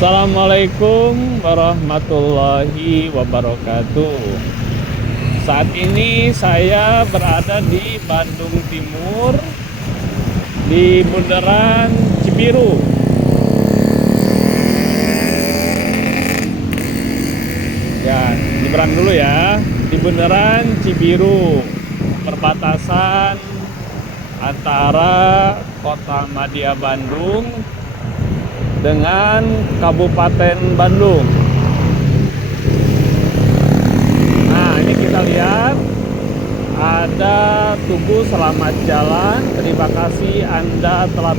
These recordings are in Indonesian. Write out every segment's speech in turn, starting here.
Assalamualaikum warahmatullahi wabarakatuh. Saat ini saya berada di Bandung Timur, di Bundaran Cibiru. Ya, nyebrang dulu ya. Di Bundaran Cibiru, perbatasan antara Kota Madya Bandung dengan Kabupaten Bandung. Nah, ini kita lihat ada tugu selamat jalan. Terima kasih Anda telah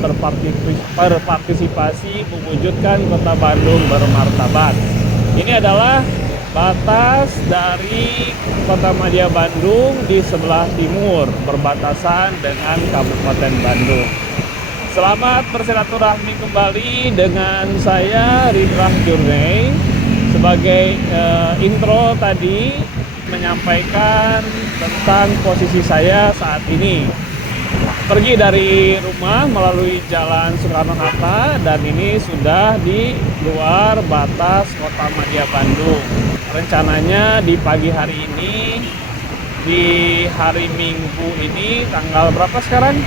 berpartisipasi mewujudkan Kota Bandung bermartabat. Ini adalah batas dari Kota Madya Bandung di sebelah timur, berbatasan dengan Kabupaten Bandung. Selamat bersilaturahmi kembali dengan saya Ridra Jurney. Sebagai intro tadi menyampaikan tentang posisi saya saat ini. Pergi dari rumah melalui Jalan Soekarno-Hatta dan ini sudah di luar batas Kota Madya Bandung. Rencananya di pagi hari ini, di hari Minggu ini, tanggal berapa sekarang?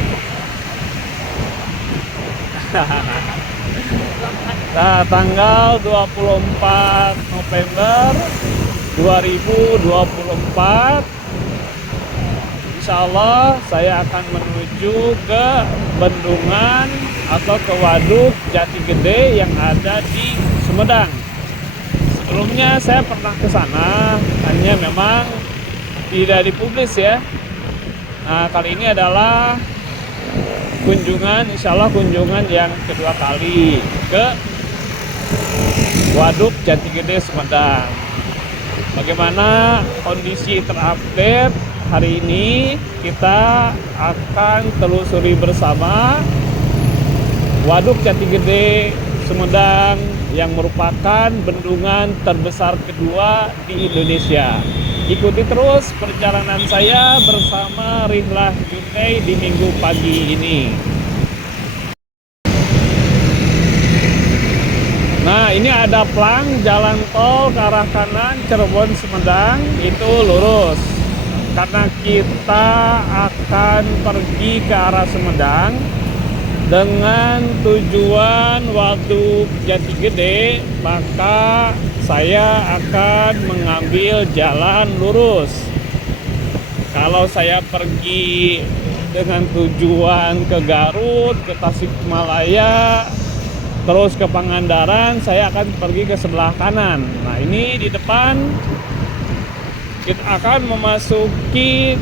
Nah, tanggal 24 November 2024, insya Allah saya akan menuju ke bendungan atau ke waduk Jati Gede yang ada di Sumedang. Sebelumnya saya pernah ke sana, hanya memang tidak dipublis ya. Nah, kali ini adalah kunjungan, insya Allah kunjungan yang kedua kali ke Waduk Jati Gede Sumedang. Bagaimana kondisi terupdate hari ini, kita akan telusuri bersama Waduk Jati Gede Sumedang yang merupakan bendungan terbesar kedua di Indonesia. Ikuti terus perjalanan saya bersama Ridla Jurney di minggu pagi ini. Nah, ini ada plang jalan tol ke arah kanan Cirebon Sumedang, itu lurus. Karena kita akan pergi ke arah Sumedang dengan tujuan Waduk Jati Gede, maka saya akan mengambil jalan lurus. Kalau saya pergi dengan tujuan ke Garut, ke Tasikmalaya, terus ke Pangandaran, saya akan pergi ke sebelah kanan. Nah, ini di depan kita akan memasuki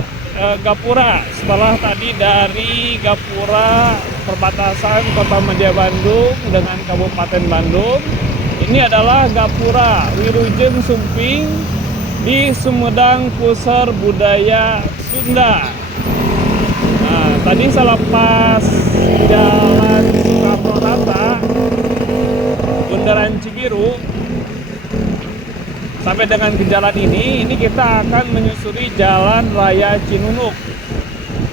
Gapura. Setelah tadi dari Gapura, perbatasan Kota Madya Bandung dengan Kabupaten Bandung, ini adalah Gapura Wilujeng Sumping di Sumedang Pusar Budaya Sunda. Nah, tadi selepas Jalan Soekarno-Hatta, Bundaran Cibiru, sampai dengan ke jalan ini kita akan menyusuri Jalan Raya Cinunuk.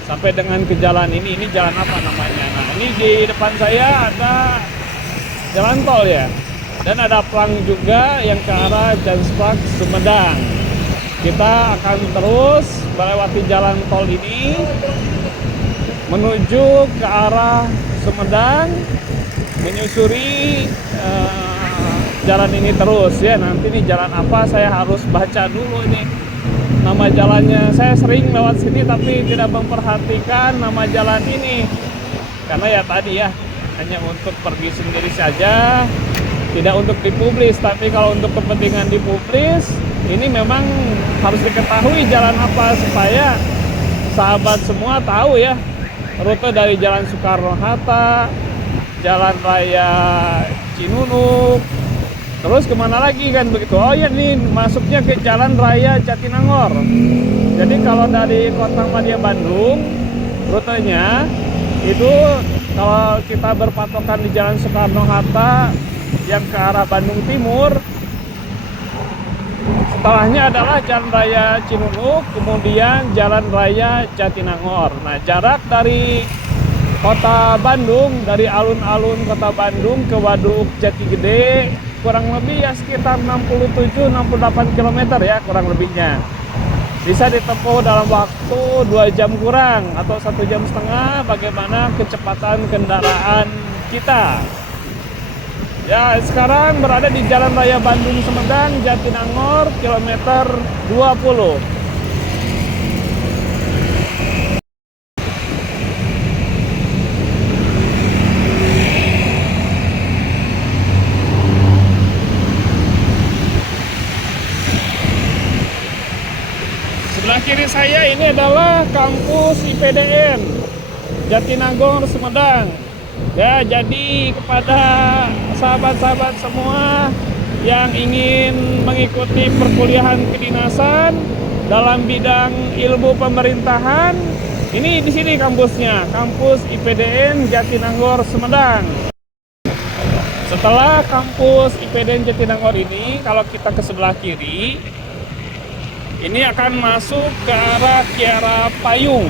Sampai dengan ke jalan ini jalan apa namanya? Nah, ini di depan saya ada jalan tol ya. Dan ada plang juga yang ke arah Janspak Sumedang. Kita akan terus melewati jalan tol ini menuju ke arah Sumedang, menyusuri jalan ini terus ya. Nanti nih jalan apa saya harus baca dulu ini nama jalannya. Saya sering lewat sini tapi tidak memperhatikan nama jalan ini karena ya tadi ya hanya untuk pergi sendiri saja, tidak untuk dipublis. Tapi kalau untuk kepentingan dipublis, ini memang harus diketahui jalan apa supaya sahabat semua tahu ya rute dari Jalan Soekarno-Hatta, Jalan Raya Cinunuk, terus kemana lagi kan begitu. Oh ya, ini masuknya ke Jalan Raya Jatinangor. Jadi kalau dari Kota Madya Bandung, rutenya itu kalau kita berpatokan di Jalan Soekarno-Hatta yang ke arah Bandung Timur, setelahnya adalah Jalan Raya Cinunuk, kemudian Jalan Raya Jatinangor. Nah, jarak dari Kota Bandung, dari alun-alun Kota Bandung ke Waduk Jati Gede kurang lebih ya sekitar 67-68 km ya kurang lebihnya. Bisa ditempuh dalam waktu 2 jam kurang atau 1,5 jam bagaimana kecepatan kendaraan kita. Ya, sekarang berada di Jalan Raya Bandung Sumedang, Jatinangor, kilometer 20. Sebelah kiri saya ini adalah kampus IPDN Jatinangor Sumedang. Ya, jadi kepada sahabat-sahabat semua yang ingin mengikuti perkuliahan kedinasan dalam bidang ilmu pemerintahan, ini di sini kampusnya, kampus IPDN Jatinangor Sumedang. Setelah kampus IPDN Jatinangor ini, kalau kita ke sebelah kiri, ini akan masuk ke arah Kiara Payung.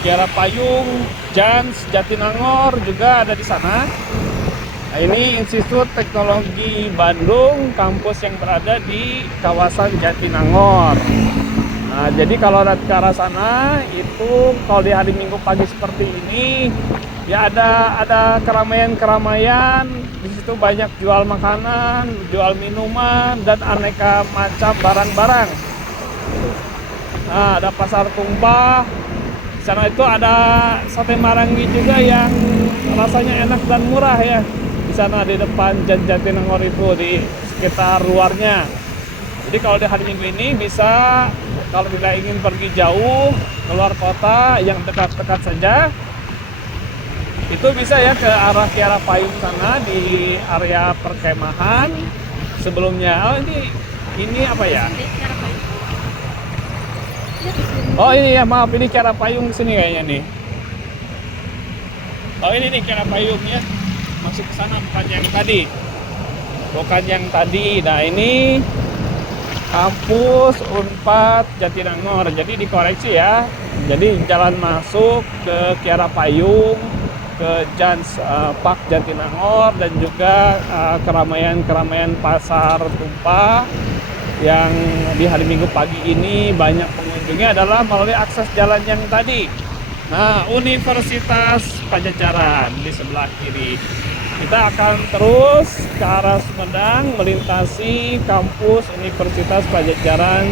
Kiara Payung, Jans, Jatinangor juga ada di sana. Nah, ini Institut Teknologi Bandung, kampus yang berada di kawasan Jatinangor. Nah, jadi kalau ke arah sana itu kalau di hari Minggu pagi seperti ini ya ada keramaian-keramaian. Di situ banyak jual makanan, jual minuman dan aneka macam barang-barang. Nah, ada pasar tumpah. Di sana itu ada sate marangi juga yang rasanya enak dan murah ya. Di sana di depan Jatinangor itu di sekitar luarnya. Jadi kalau di hari Minggu ini bisa, kalau tidak ingin pergi jauh keluar kota yang dekat-dekat saja, itu bisa ya ke arah Kiara Payung sana di area perkemahan sebelumnya. Oh, ini apa ya? Oh ini ya, maaf, ini Kiara Payung sini kayaknya nih. Oh ini nih Kiara Payung ya. Masuk ke sana bukan yang tadi. Bukan yang tadi. Nah ini kampus Unpad Jatinangor. Jadi dikoreksi ya. Jadi jalan masuk ke Kiara Payung, ke Jans Park Jatinangor dan juga keramaian-keramaian pasar tumpah yang di hari Minggu pagi ini banyak pengunjungnya adalah melalui akses jalan yang tadi. Nah, Universitas Padjadjaran di sebelah kiri. Kita akan terus ke arah Sumedang melintasi kampus Universitas Padjadjaran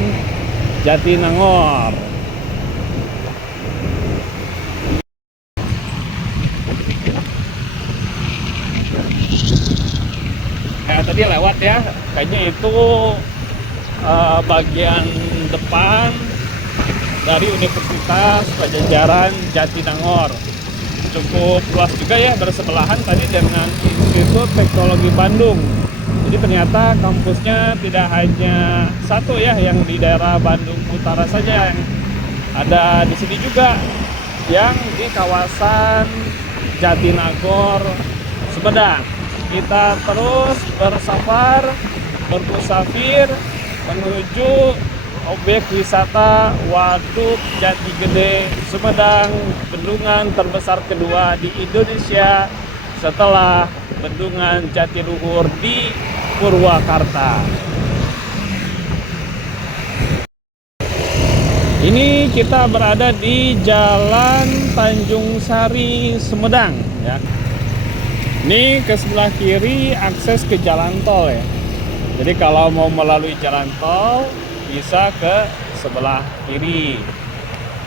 Jatinangor. Tadi lewat ya, kayaknya itu bagian depan dari Universitas Padjadjaran Jatinangor. Cukup luas juga ya, bersebelahan tadi dengan Institut Teknologi Bandung. Jadi ternyata kampusnya tidak hanya satu ya yang di daerah Bandung Utara saja, yang ada di sini juga yang di kawasan Jatinangor Sumedang. Kita terus bersafar, bermusafir menuju objek wisata Waduk Jati Gede Sumedang, bendungan terbesar kedua di Indonesia setelah Bendungan Jatiluhur di Purwakarta. Ini kita berada di Jalan Tanjung Sari Sumedang ya. Ini ke sebelah kiri akses ke jalan tol ya. Jadi kalau mau melalui jalan tol bisa ke sebelah kiri.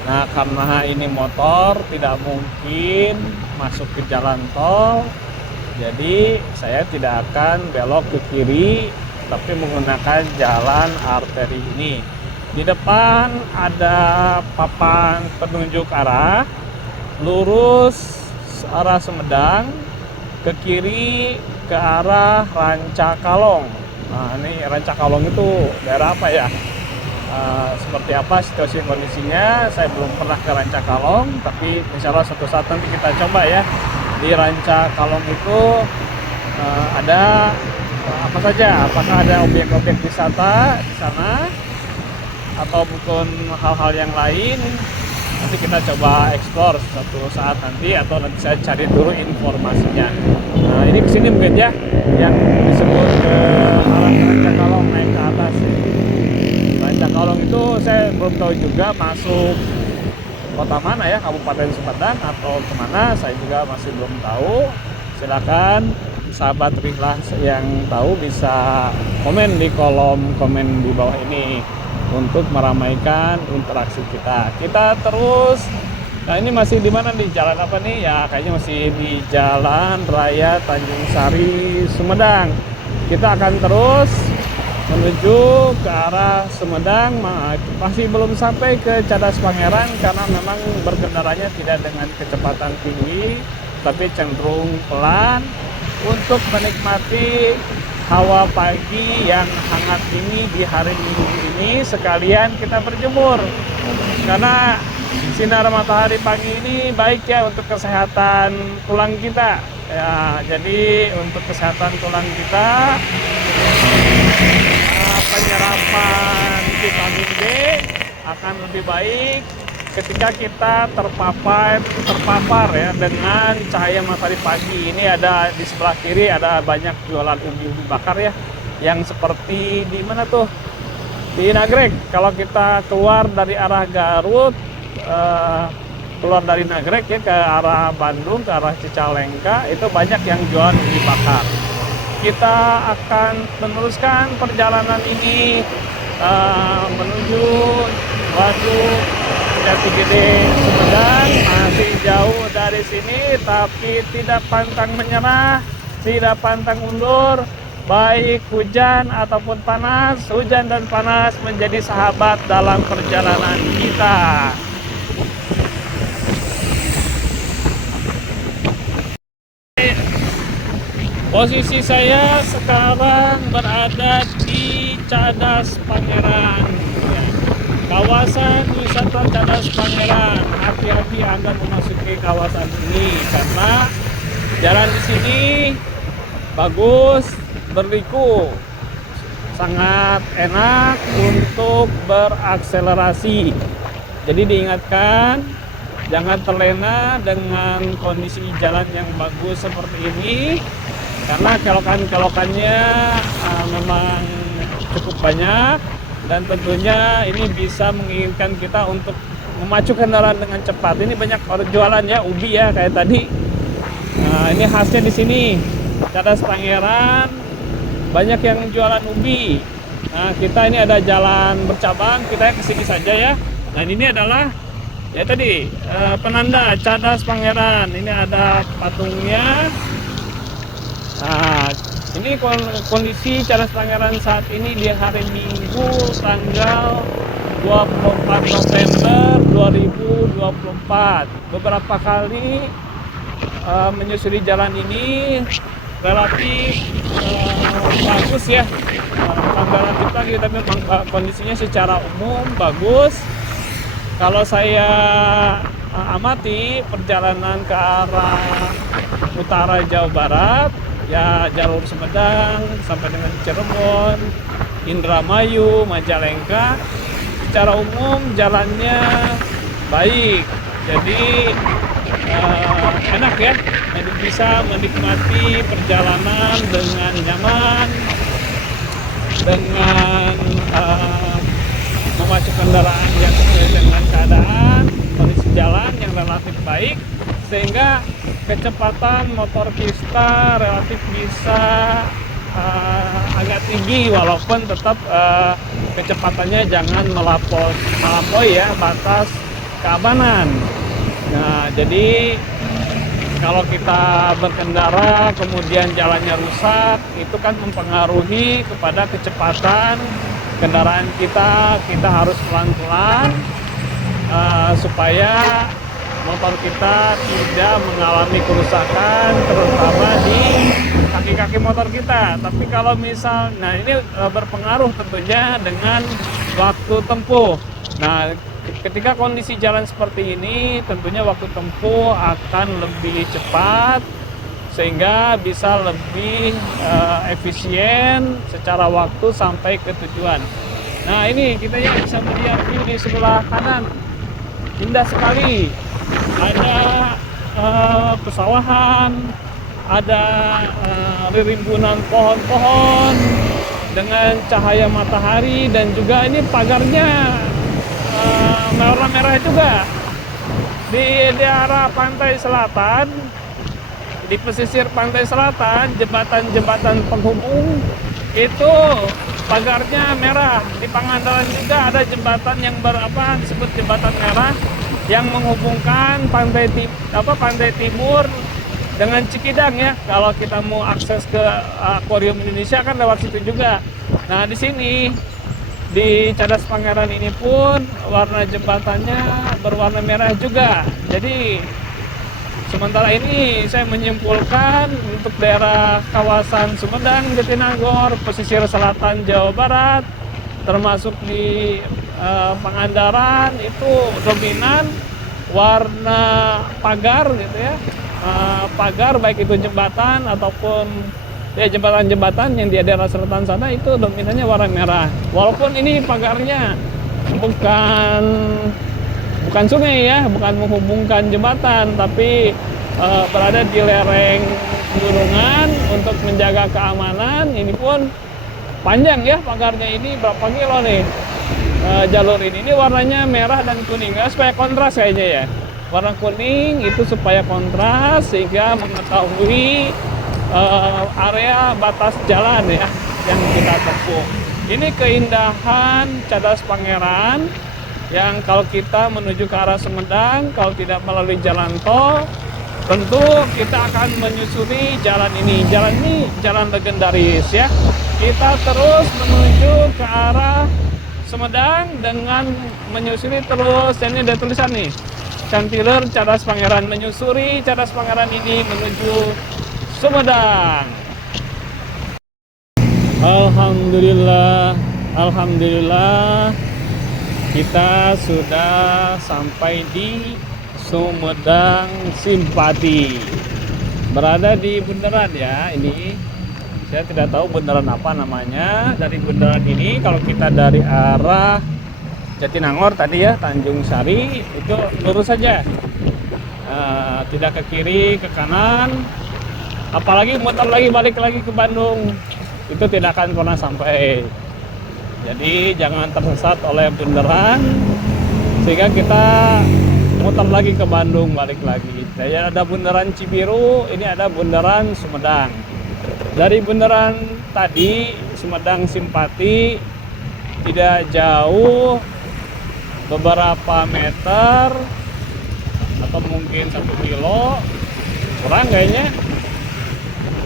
Nah, karena ini motor tidak mungkin masuk ke jalan tol, jadi saya tidak akan belok ke kiri, tapi menggunakan jalan arteri ini. Di depan ada papan penunjuk arah, lurus arah Sumedang, ke kiri ke arah Rancakalong. Nah, ini Rancakalong itu daerah apa ya? Seperti apa situasi kondisinya saya belum pernah ke Rancakalong, tapi insya Allah suatu saat nanti kita coba ya. Di Rancakalong itu ada apa saja, apakah ada objek-objek wisata di sana atau bukan hal-hal yang lain. nanti kita coba explore suatu saat nanti, atau nanti saya cari dulu informasinya. Nah ini kesini mungkin ya, yang disebut ke arah Rancakalong naik ke atas. Rancakalong itu saya belum tahu juga masuk kota mana ya, Kabupaten Sumedang atau kemana, saya juga masih belum tahu. Silakan sahabat Rihlah yang tahu bisa komen di kolom komen di bawah ini untuk meramaikan interaksi kita. Kita terus, nah ini masih di mana nih, jalan apa nih ya, kayaknya masih di Jalan Raya Tanjung Sari Sumedang. Kita akan terus menuju ke arah Sumedang, masih belum sampai ke Cadas Pangeran karena memang berkendaranya tidak dengan kecepatan tinggi tapi cenderung pelan untuk menikmati hawa pagi yang hangat ini di hari Minggu ini. Sekalian kita berjemur karena sinar matahari pagi ini baik ya untuk kesehatan tulang kita ya. Jadi untuk kesehatan tulang kita, penyerapan vitamin D akan lebih baik ketika kita terpapar ya dengan cahaya matahari pagi. Ini ada di sebelah kiri ada banyak jualan ubi bakar ya, yang seperti di mana tuh, di Nagrek. Kalau kita keluar dari arah Garut, keluar dari Nagrek ya ke arah Bandung, ke arah Cicalengka, itu banyak yang jualan ubi bakar. Kita akan meneruskan perjalanan ini menuju Waduk Jati Gede Sumedang. Masih jauh dari sini tapi tidak pantang menyerah, tidak pantang mundur. Baik hujan ataupun panas, hujan dan panas menjadi sahabat dalam perjalanan kita. Posisi saya sekarang berada di Cadas Pangeran, ya. Kawasan wisata Cadas Pangeran. Hati-hati Anda memasuki kawasan ini karena jalan di sini bagus, berliku, sangat enak untuk berakselerasi. Jadi diingatkan jangan terlena dengan kondisi jalan yang bagus seperti ini, karena kelokan-kelokannya memang cukup banyak dan tentunya ini bisa menginginkan kita untuk memacu kendaraan dengan cepat. Ini banyak orang jualan ya ubi ya kayak tadi. Nah, ini khasnya di sini Cadas Pangeran, banyak yang jualan ubi. Nah kita ini ada jalan bercabang, kita ke sini saja ya. Nah ini adalah ya tadi penanda Cadas Pangeran. Ini ada patungnya. Nah, ini kondisi Cadas Pangeran saat ini di hari Minggu tanggal 24 November 2024. Beberapa kali menyusuri jalan ini relatif bagus ya. Relatif lagi, tapi memang kondisinya secara umum bagus. Kalau saya amati perjalanan ke arah utara Jawa Barat, ya jalur Sumedang sampai dengan Cirebon, Indramayu, Majalengka, secara umum jalannya baik. Jadi enak ya, jadi bisa menikmati perjalanan dengan nyaman, dengan memacu kendaraan yang sesuai dengan keadaan, kondisi jalan yang relatif baik, sehingga kecepatan motor kita relatif bisa agak tinggi, walaupun tetap kecepatannya jangan melampaui ya batas keamanan. Nah, jadi kalau kita berkendara kemudian jalannya rusak, itu kan mempengaruhi kepada kecepatan kendaraan kita. Kita harus pelan-pelan supaya motor kita tidak mengalami kerusakan, terutama di kaki-kaki motor kita. Tapi kalau misal, nah ini berpengaruh tentunya dengan waktu tempuh. Nah, ketika kondisi jalan seperti ini, tentunya waktu tempuh akan lebih cepat, sehingga bisa lebih efisien secara waktu sampai ke tujuan. Nah ini kita ya bisa melihat view di sebelah kanan. indah sekali. Ada pesawahan, ada ririmbunan pohon-pohon dengan cahaya matahari, dan juga ini pagarnya merah-merah juga. Di daerah pantai selatan, di pesisir pantai selatan, jembatan-jembatan penghubung itu pagarnya merah. Di Pangandaran juga ada jembatan yang disebut jembatan merah yang menghubungkan pantai timur dengan Cikidang ya. Kalau kita mau akses ke Akuarium Indonesia kan lewat situ juga. Nah, di sini di Cadas Pangeran ini pun warna jembatannya berwarna merah juga. Jadi sementara ini saya menyimpulkan untuk daerah kawasan Sumedang, Jatinangor, pesisir selatan Jawa Barat, termasuk di Pangandaran itu dominan warna pagar gitu ya. Pagar baik itu jembatan ataupun ya jembatan-jembatan yang di daerah selatan sana itu dominannya warna merah. Walaupun ini pagarnya bukan sungai ya, bukan menghubungkan jembatan, tapi berada di lereng gunungan untuk menjaga keamanan. Ini pun panjang ya pagarnya, ini berapa kilo nih jalur ini warnanya merah dan kuning ya, supaya kontras kayaknya ya. Warna kuning itu supaya kontras sehingga mengetahui area batas jalan ya yang kita tempuh. Ini keindahan Cadas Pangeran yang kalau kita menuju ke arah Sumedang, kalau tidak melalui jalan tol, tentu kita akan menyusuri jalan ini. Jalan ini jalan legendaris ya. Kita terus menuju ke arah Sumedang dengan menyusuri terus, dan ini ada tulisan nih, Cantileer Cadas Pangeran, menyusuri Cadas Pangeran ini menuju Sumedang. Alhamdulillah kita sudah sampai di Sumedang Simpati. Berada di bundaran ya ini. Saya tidak tahu bundaran apa namanya. Dari bundaran ini kalau kita dari arah Jatinangor tadi ya, Tanjung Sari, itu lurus saja. Tidak ke kiri, ke kanan. Apalagi muter lagi balik lagi ke Bandung, itu tidak akan pernah sampai. Jadi jangan tersesat oleh bundaran sehingga kita muter lagi ke Bandung, balik lagi. Jadi ada bundaran Cibiru, ini ada bundaran Sumedang. Dari bundaran tadi Sumedang Simpati tidak jauh, beberapa meter atau mungkin 1 kilo kurang kayaknya,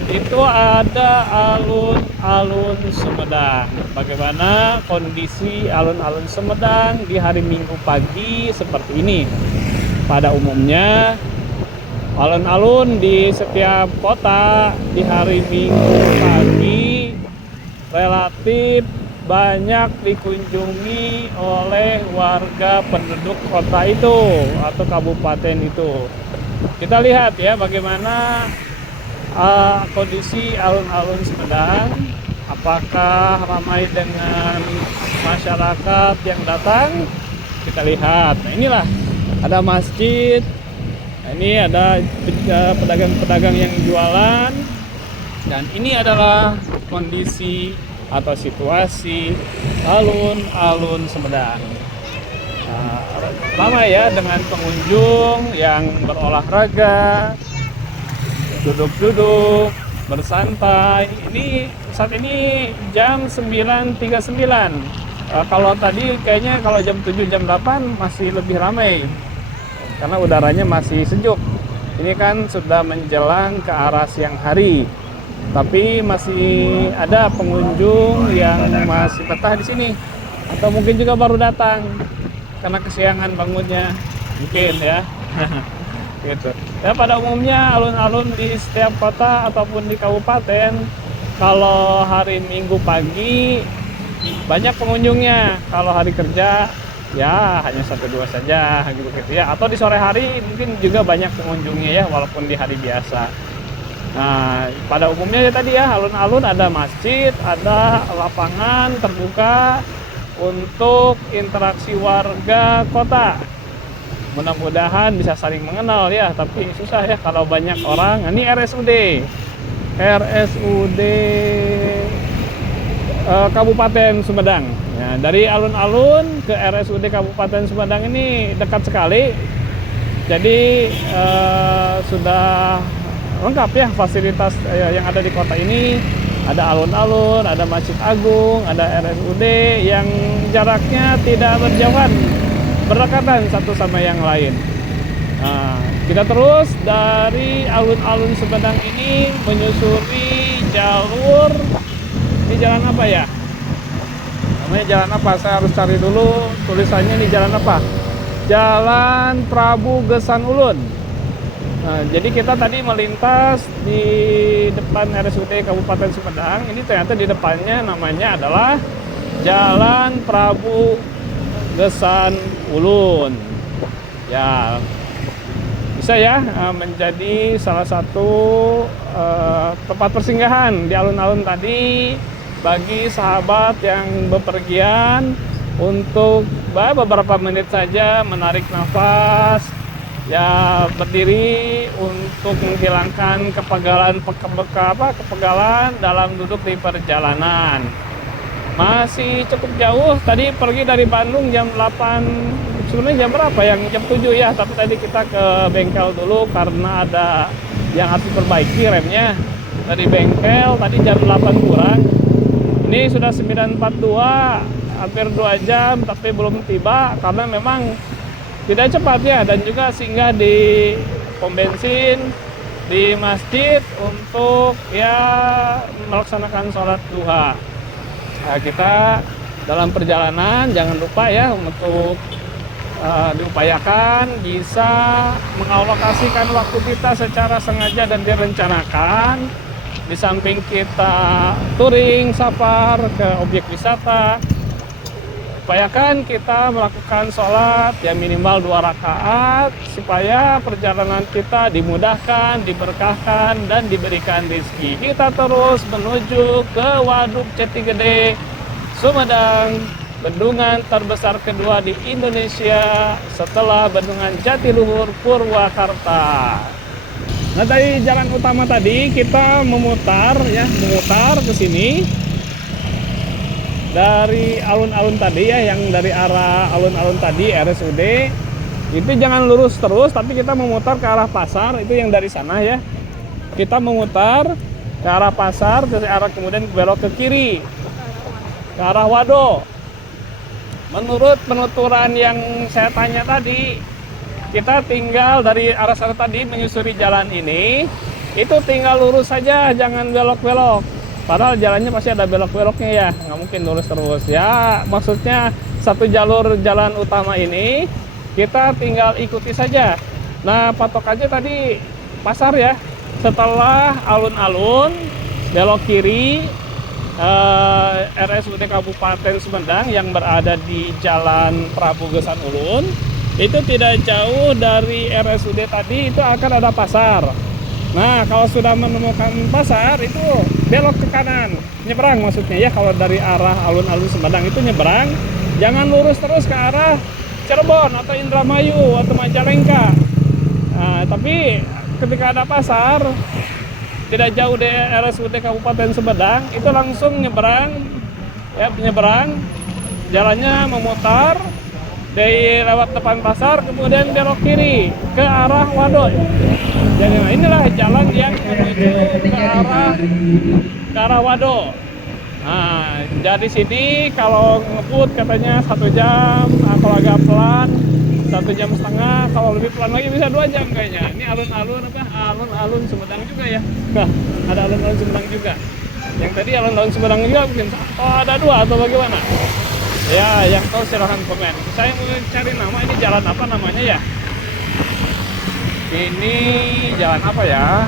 itu ada alun-alun Sumedang. Bagaimana kondisi alun-alun Sumedang di hari Minggu pagi seperti ini? Pada umumnya alun-alun di setiap kota di hari Minggu pagi relatif banyak dikunjungi oleh warga penduduk kota itu atau kabupaten itu. Kita lihat ya bagaimana kondisi alun-alun Sumedang, apakah ramai dengan masyarakat yang datang. Kita lihat. Nah, inilah ada masjid. Nah, ini ada pedagang-pedagang yang jualan, dan ini adalah kondisi atau situasi alun-alun Sumedang. Ramai ya dengan pengunjung yang berolahraga, duduk-duduk, bersantai. Ini saat ini jam 9.39. Kalau tadi kayaknya kalau jam 7, jam 8 masih lebih ramai karena udaranya masih sejuk. Ini kan sudah menjelang ke arah siang hari, tapi masih ada pengunjung yang masih betah di sini, atau mungkin juga baru datang karena kesiangan bangunnya mungkin ya. Gitu. Ya pada umumnya alun-alun di setiap kota ataupun di kabupaten kalau hari Minggu pagi banyak pengunjungnya. Kalau hari kerja ya hanya 1-2 saja gitu ya. Atau di sore hari mungkin juga banyak pengunjungnya ya, walaupun di hari biasa. Nah, pada umumnya ya tadi ya, alun-alun ada masjid, ada lapangan terbuka untuk interaksi warga kota. Mudah-mudahan bisa saling mengenal ya, tapi susah ya kalau banyak orang. Ini RSUD Kabupaten Sumedang. Ya, dari alun-alun ke RSUD Kabupaten Sumedang ini dekat sekali. Jadi sudah lengkap ya fasilitas yang ada di kota ini. Ada alun-alun, ada Masjid Agung, ada RSUD yang jaraknya tidak berjauhan, berdekatan satu sama yang lain. Nah, kita terus dari alun-alun Sumedang ini menyusuri jalur. Ini jalan apa ya? Namanya jalan apa? Saya harus cari dulu tulisannya. Ini jalan apa? Jalan Prabu Gesan Ulun. Nah, jadi kita tadi melintas di depan RSUD Kabupaten Sumedang. Ini ternyata di depannya namanya adalah Jalan Prabu Gesan Ulun. Ya, bisa ya menjadi salah satu tempat persinggahan di alun-alun tadi bagi sahabat yang bepergian untuk beberapa menit saja menarik nafas, ya berdiri untuk menghilangkan kepegalan dalam duduk di perjalanan. Masih cukup jauh, tadi pergi dari Bandung jam 8, sebenarnya jam berapa? Yang jam 7 ya, tapi tadi kita ke bengkel dulu karena ada yang harus diperbaiki remnya. Dari bengkel tadi jam 8 kurang. Ini sudah 9.42, hampir 2 jam tapi belum tiba karena memang tidak cepat ya, dan juga singgah di pom bensin, di masjid untuk ya melaksanakan sholat duha. Nah, kita dalam perjalanan jangan lupa ya untuk diupayakan bisa mengalokasikan waktu kita secara sengaja dan direncanakan. Di samping kita touring, safar ke objek wisata, upayakan kita melakukan sholat ya minimal 2 rakaat supaya perjalanan kita dimudahkan, diberkahkan, dan diberikan rezeki. Kita terus menuju ke Waduk Jati Gede, Sumedang, bendungan terbesar kedua di Indonesia setelah bendungan Jatiluhur, Purwakarta. Nah, dari jalan utama tadi kita memutar ke sini dari alun-alun tadi ya, yang dari arah alun-alun tadi RSUD itu jangan lurus terus, tapi kita memutar ke arah pasar. Itu yang dari sana ya, kita memutar ke arah pasar, dari arah kemudian belok ke kiri ke arah Wado. Menurut penuturan yang saya tanya tadi, kita tinggal dari arah sana tadi menyusuri jalan ini, itu tinggal lurus saja, jangan belok-belok. Padahal jalannya pasti ada belok-beloknya ya, nggak mungkin lurus terus ya. Maksudnya satu jalur jalan utama ini kita tinggal ikuti saja. Nah, patokannya tadi pasar ya. Setelah alun-alun belok kiri, RSUD Kabupaten Sumedang yang berada di Jalan Prabu Gesan Ulun, itu tidak jauh dari RSUD tadi itu akan ada pasar. Nah, kalau sudah menemukan pasar itu belok ke kanan, nyebrang maksudnya ya. Kalau dari arah alun-alun Sumedang itu nyebrang, jangan lurus terus ke arah Cirebon atau Indramayu atau Majalengka. Nah, tapi ketika ada pasar tidak jauh dari RSUD Kabupaten Sumedang, itu langsung nyebrang ya, penyeberang jalannya memutar dari lewat depan pasar, kemudian belok kiri ke arah Waduk. Jadi nah, inilah jalan yang menuju ke arah Waduk. Nah, jadi sini kalau ngebut katanya 1 jam, nah, kalau agak pelan 1,5 jam, kalau lebih pelan lagi bisa 2 jam kayaknya. Ini alun-alun alun-alun Sumedang juga ya. Nah, ada alun-alun Sumedang juga. Yang tadi alun-alun Sumedang juga mungkin. Oh, ada 2 atau bagaimana? Ya, yang tahu silahkan komen. Saya mau cari nama, ini jalan apa namanya ya? Ini jalan apa ya?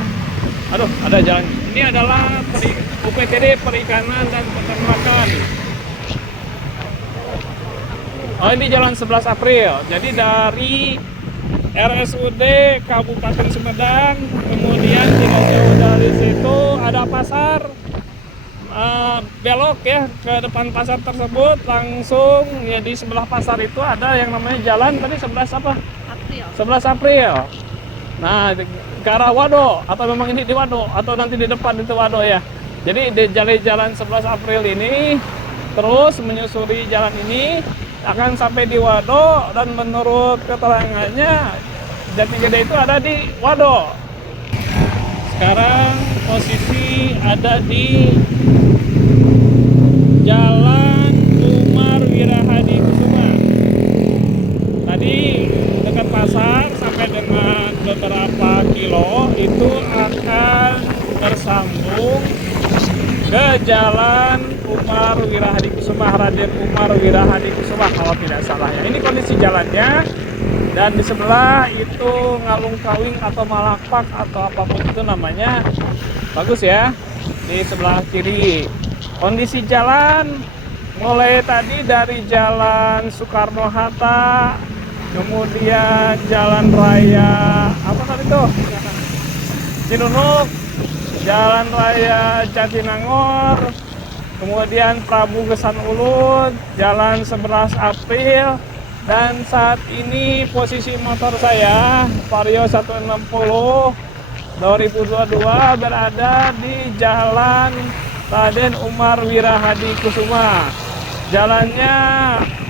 Aduh, ada jalan. Ini adalah UPTD Perikanan dan Peternakan. Oh, ini jalan 11 April. Jadi dari RSUD Kabupaten Sumedang, kemudian tidak jauh dari situ ada pasar. Belok ya ke depan pasar tersebut, langsung ya di sebelah pasar itu ada yang namanya jalan tadi 11 apa? April. 11 April. Nah, ke arah Wado, atau memang ini di Wado, atau nanti di depan itu Wado ya. Jadi di jalan 11 April ini terus menyusuri jalan ini akan sampai di Wado, dan menurut keterangannya Jati Gede itu ada di Wado. Sekarang posisi ada di Jalan Umar Wirahadi Kusuma. Tadi dekat pasar sampai dengan beberapa kilo itu akan bersambung ke Jalan Umar Wirahadi Kusuma, Raden Umar Wirahadi Kusuma kalau tidak salah ya. Ini kondisi jalannya, dan di sebelah itu Ngalung Kawing atau Malakpak atau apapun itu namanya. Bagus ya. Di sebelah kiri kondisi jalan mulai tadi dari Jalan Soekarno Hatta, kemudian Jalan Raya apa tadi tuh, Cinunuk, Jalan Raya Jatinangor, kemudian Prabu Gesan Ulun, Jalan 11 April, dan saat ini posisi motor saya Vario 160 2022 berada di Jalan Raden Umar Wirahadi Kusuma. Jalannya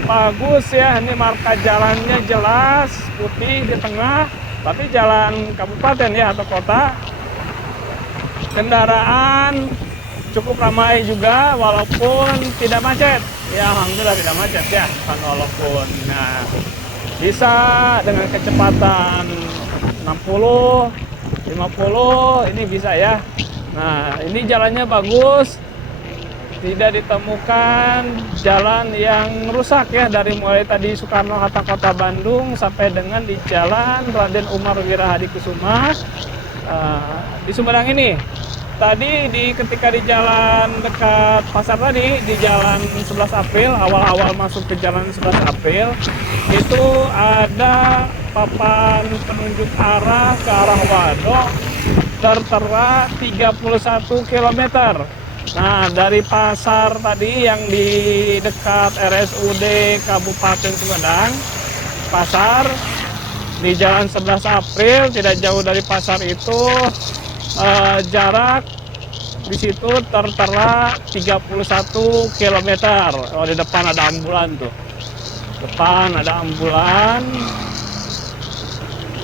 bagus ya, ini marka jalannya jelas putih di tengah, tapi jalan kabupaten ya atau kota. Kendaraan cukup ramai juga walaupun tidak macet. Ya alhamdulillah tidak macet ya, kan walaupun. Nah, bisa dengan kecepatan 60, 50 ini bisa ya. Nah, ini jalannya bagus. Tidak ditemukan jalan yang rusak ya, dari mulai tadi Soekarno Hatta Kota Bandung sampai dengan di Jalan Raden Umar Wirahadi Kusuma. Di Sumedang ini tadi ketika di jalan dekat pasar tadi, di Jalan 11 April, awal-awal masuk ke Jalan 11 April itu ada papan penunjuk arah ke arah Wado tertera 31 km. Nah, dari pasar tadi yang di dekat RSUD Kabupaten Sumedang, pasar di Jalan 11 April, tidak jauh dari pasar itu, jarak di situ tertera 31 km. Oh, di depan ada ambulan tuh. Depan ada ambulan.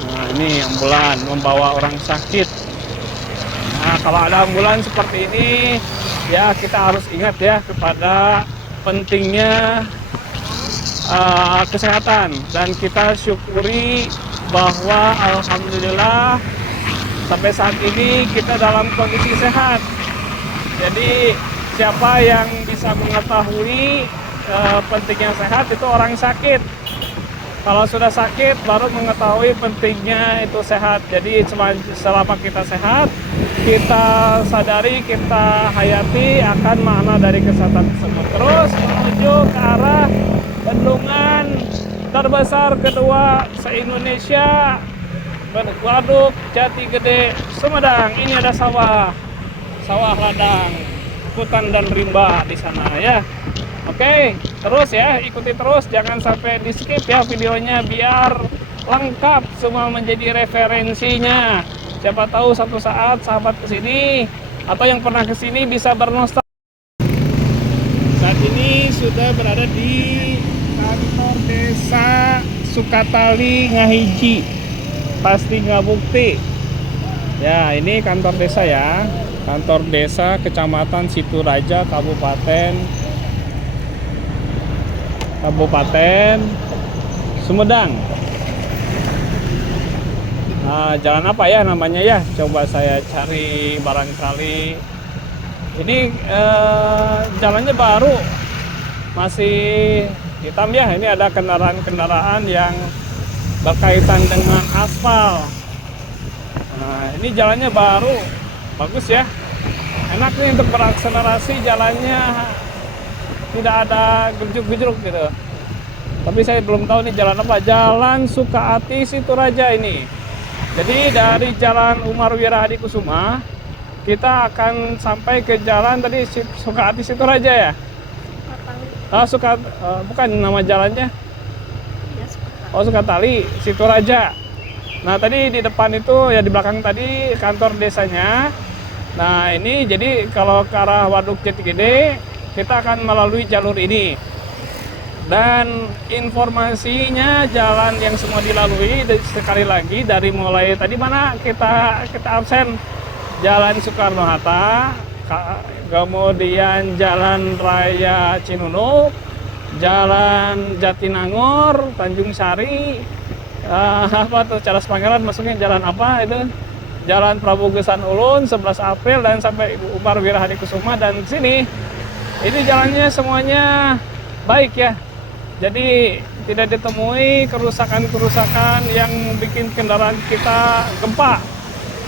Nah, ini ambulan membawa orang sakit. Nah, kalau ada ambulan seperti ini, ya kita harus ingat ya kepada pentingnya kesehatan, dan kita syukuri bahwa alhamdulillah sampai saat ini kita dalam kondisi sehat. Jadi siapa yang bisa mengetahui pentingnya sehat itu orang sakit. Kalau sudah sakit baru mengetahui pentingnya itu sehat. Jadi selama kita sehat, kita sadari, kita hayati akan makna dari kesehatan tersebut. Terus menuju ke arah bendungan terbesar kedua se-Indonesia, Waduk Jati Gede Sumedang. Ini ada sawah ladang, hutan dan rimba di sana ya. Oke, terus ya, ikuti terus, jangan sampai di skip ya videonya biar lengkap semua menjadi referensinya. Siapa tahu satu saat sahabat kesini atau yang pernah kesini bisa bernostalgia. Saat ini sudah berada di kantor desa Sukatali Ngahiji, pasti Ngabukti. Ya, ini kantor desa ya, kantor desa Kecamatan Situraja, Kabupaten Sumedang. Nah, jalan apa ya namanya ya? Coba saya cari barangkali. Ini jalannya baru, masih hitam ya. Ini ada kendaraan-kendaraan yang berkaitan dengan aspal. Nah, ini jalannya baru, bagus ya. Enak nih untuk berakselerasi, jalannya tidak ada gejruk-gejruk gitu. Tapi saya belum tahu nih jalan apa. Jalan Sukaati Situraja ini. Jadi dari Jalan Umar Wirahadi Kusuma kita akan sampai ke jalan tadi Sukaati Situraja ya. Bukan nama jalannya. Ya, Sukatali. Oh, Sukatali, Situraja. Nah, tadi di depan itu ya di belakang tadi kantor desanya. Nah, ini jadi kalau ke arah Waduk Jati Gede, kita akan melalui jalur ini. Dan informasinya jalan yang semua dilalui sekali lagi dari mulai tadi mana kita absen Jalan Soekarno-Hatta, kemudian Jalan Raya Cinunuk, Jalan Jatinangor, Tanjung Sari, apa tuh Cadas Pangeran masuknya jalan apa itu? Jalan Prabu Geusan Ulun 11 April dan sampai Ibu Umar Wirahadikusuma dan sini. Ini jalannya semuanya baik ya. Jadi tidak ditemui kerusakan-kerusakan yang bikin kendaraan kita gempa.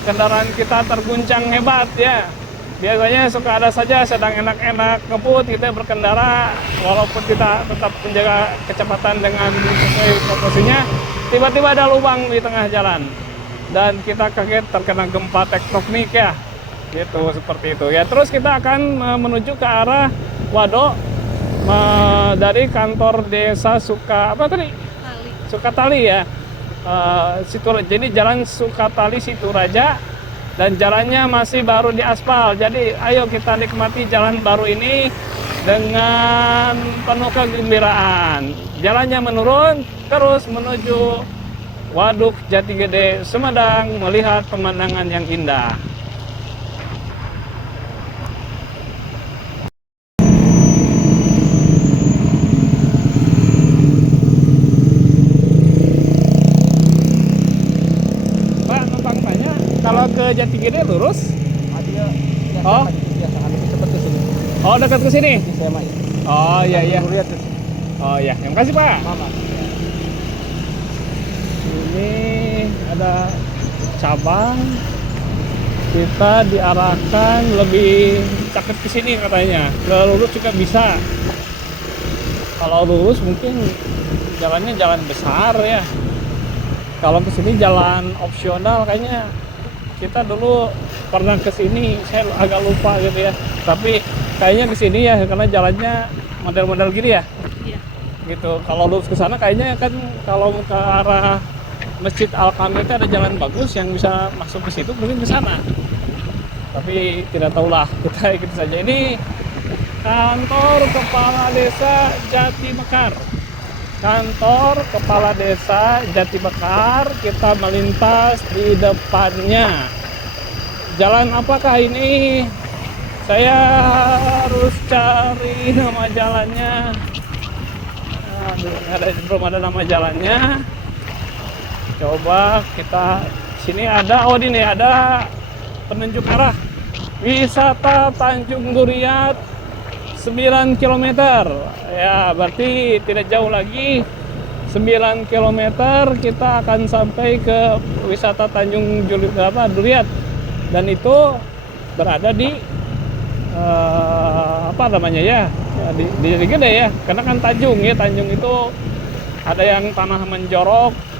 Kendaraan kita terguncang hebat ya. Biasanya suka ada saja sedang enak-enak ngebut kita berkendara walaupun kita tetap menjaga kecepatan dengan sesuai proporsinya, tiba-tiba ada lubang di tengah jalan dan kita kaget terkena gempa tektonik ya, gitu seperti itu ya. Terus kita akan menuju ke arah Waduk dari kantor desa Sukatali ya. Jadi jalan Sukatali Situraja dan jalannya masih baru diaspal. Jadi ayo kita nikmati jalan baru ini dengan penuh kegembiraan. Jalannya menurun terus menuju Waduk Jati Gede, Sumedang, melihat pemandangan yang indah. Kalau ke Jati Gede lurus? Dia Oh, biasa cepat ke sini. oh dekat ke sini. Saya mah. Oh iya iya. Lihat tuh. Oh iya, terima kasih Pak. Mama. Ini ada cabang. Kita diarahkan lebih dekat ke sini katanya. Ke lurus juga bisa. Kalau lurus mungkin jalannya jalan besar ya. Kalau ke sini jalan opsional kayaknya. Kita dulu pernah ke sini, saya agak lupa gitu ya. Tapi kayaknya ke sini ya karena jalannya model-model gini ya. Iya. Gitu. Kalau lurus ke sana kayaknya kan kalau ke arah Masjid Al-Kamil itu ada jalan bagus yang bisa masuk ke situ, mungkin ke sana. Tapi tidak tahulah, kita ikut saja. Ini kantor Kepala Desa Jati Mekar. Kantor Kepala Desa Jati Mekar, kita melintas di depannya. Jalan apakah ini? Saya harus cari nama jalannya. Aduh, belum ada nama jalannya. Coba kita sini ada, oh ini ada penunjuk arah. Wisata Tanjung Duriat 9 km. Ya, berarti tidak jauh lagi. 9 km kita akan sampai ke wisata Tanjung Duriat. Dan itu berada di apa namanya ya? Di Jati Gede ya. Karena kan Tanjung ya, Tanjung itu ada yang tanah menjorok